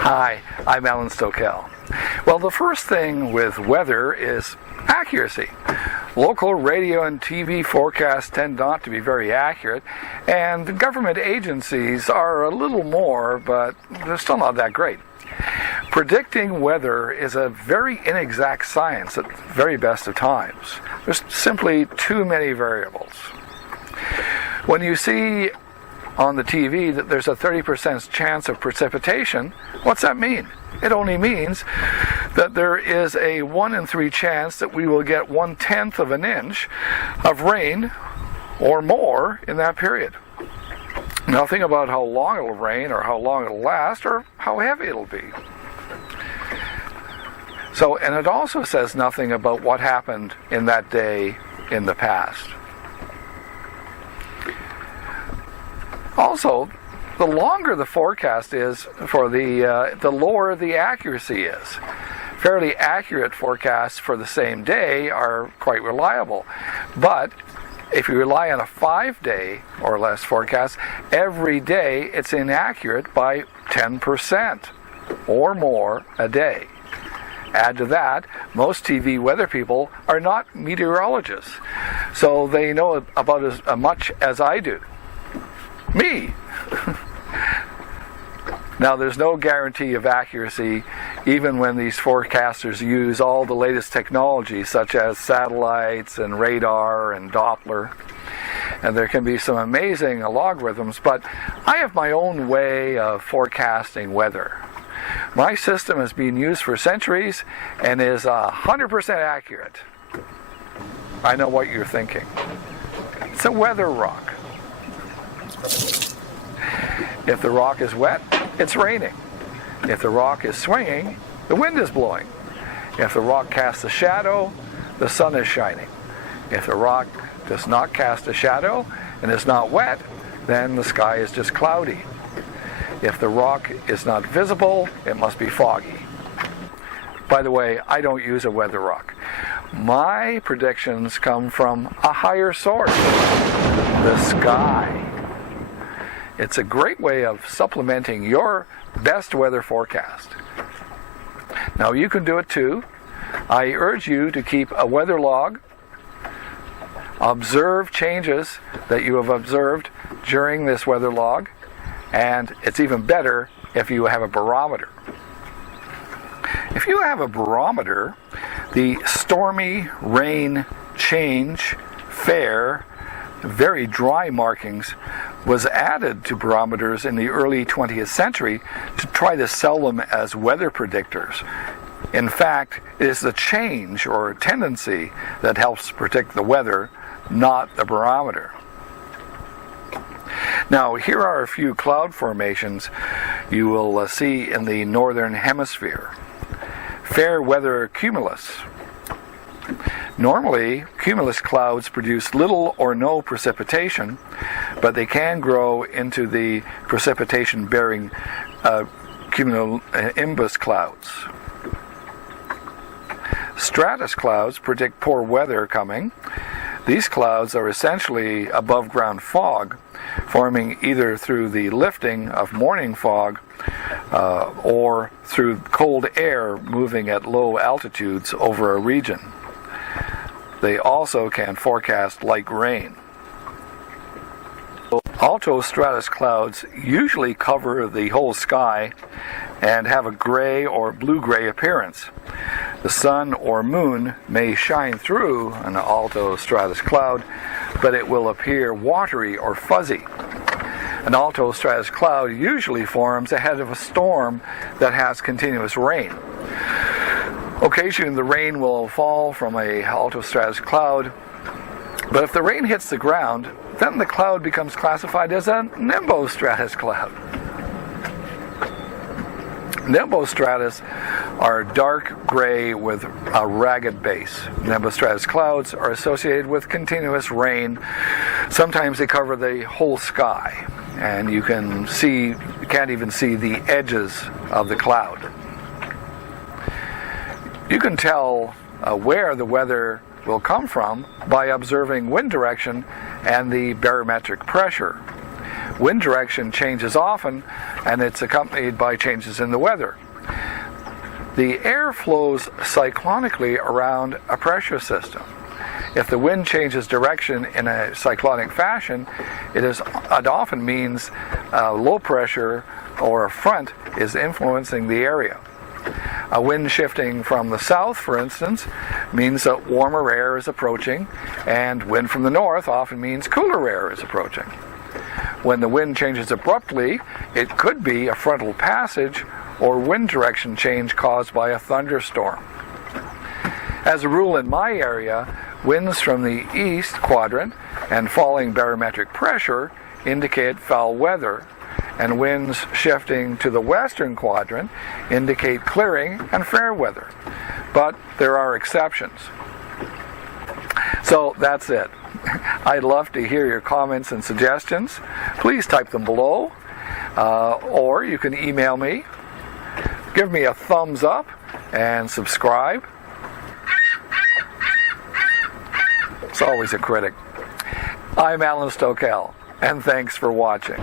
Hi, I'm Alan Stokel. Well, the first thing with weather is accuracy. Local radio and TV forecasts tend not to be very accurate, and government agencies are a little more, but they're still not that great. Predicting weather is a very inexact science at the very best of times. There's simply too many variables. When you see on the TV that there's a 30% chance of precipitation, what's that mean? It only means that there is a 1 in 3 chance that we will get 1/10 of an inch of rain or more in that period. Nothing about how long it'll rain or how long it'll last or how heavy it'll be. So, and it also says nothing about what happened in that day in the past. Also, the longer the forecast is for the lower the accuracy is. Fairly accurate forecasts for the same day are quite reliable. But if you rely on a 5-day or less forecast, every day it's inaccurate by 10% or more a day. Add to that, most TV weather people are not meteorologists, so they know about as much as I do. Me! Now, there's no guarantee of accuracy even when these forecasters use all the latest technology such as satellites and radar and Doppler. And there can be some amazing algorithms, but I have my own way of forecasting weather. My system has been used for centuries and is 100% accurate. I know what you're thinking. It's a weather rock. If the rock is wet, it's raining. If the rock is swinging, the wind is blowing. If the rock casts a shadow, the sun is shining. If the rock does not cast a shadow and is not wet, then the sky is just cloudy. If the rock is not visible, it must be foggy. By the way, I don't use a weather rock. My predictions come from a higher source, the sky. It's a great way of supplementing your best weather forecast. Now, you can do it too. I urge you to keep a weather log, observe changes that you have observed during this weather log, and it's even better if you have a barometer. If you have a barometer, the stormy, rain, change, fair, very dry markings was added to barometers in the early 20th century to try to sell them as weather predictors. In fact, it is the change or tendency that helps predict the weather, not the barometer. Now, here are a few cloud formations you will see in the northern hemisphere. Fair weather cumulus. Normally, cumulus clouds produce little or no precipitation, but they can grow into the precipitation-bearing cumulonimbus clouds. Stratus clouds predict poor weather coming. These clouds are essentially above-ground fog, forming either through the lifting of morning fog or through cold air moving at low altitudes over a region. They also can forecast light rain. Altostratus clouds usually cover the whole sky and have a gray or blue-gray appearance. The sun or moon may shine through an altostratus cloud, but it will appear watery or fuzzy. An altostratus cloud usually forms ahead of a storm that has continuous rain. Occasionally the rain will fall from a altostratus cloud, but if the rain hits the ground, then the cloud becomes classified as a nimbostratus cloud. Nimbostratus are dark gray with a ragged base. Nimbostratus clouds are associated with continuous rain. Sometimes they cover the whole sky, and you can't even see the edges of the cloud. You can tell where the weather will come from by observing wind direction and the barometric pressure. Wind direction changes often, and it's accompanied by changes in the weather. The air flows cyclonically around a pressure system. If the wind changes direction in a cyclonic fashion, it often means low pressure or a front is influencing the area. A wind shifting from the south, for instance, means that warmer air is approaching, and wind from the north often means cooler air is approaching. When the wind changes abruptly, it could be a frontal passage or wind direction change caused by a thunderstorm. As a rule in my area, winds from the east quadrant and falling barometric pressure indicate foul weather, and winds shifting to the western quadrant indicate clearing and fair weather. But there are exceptions. So that's it. I'd love to hear your comments and suggestions. Please type them below, or you can email me. Give me a thumbs up and subscribe. It's always a critic. I'm Alan Stokel, and thanks for watching.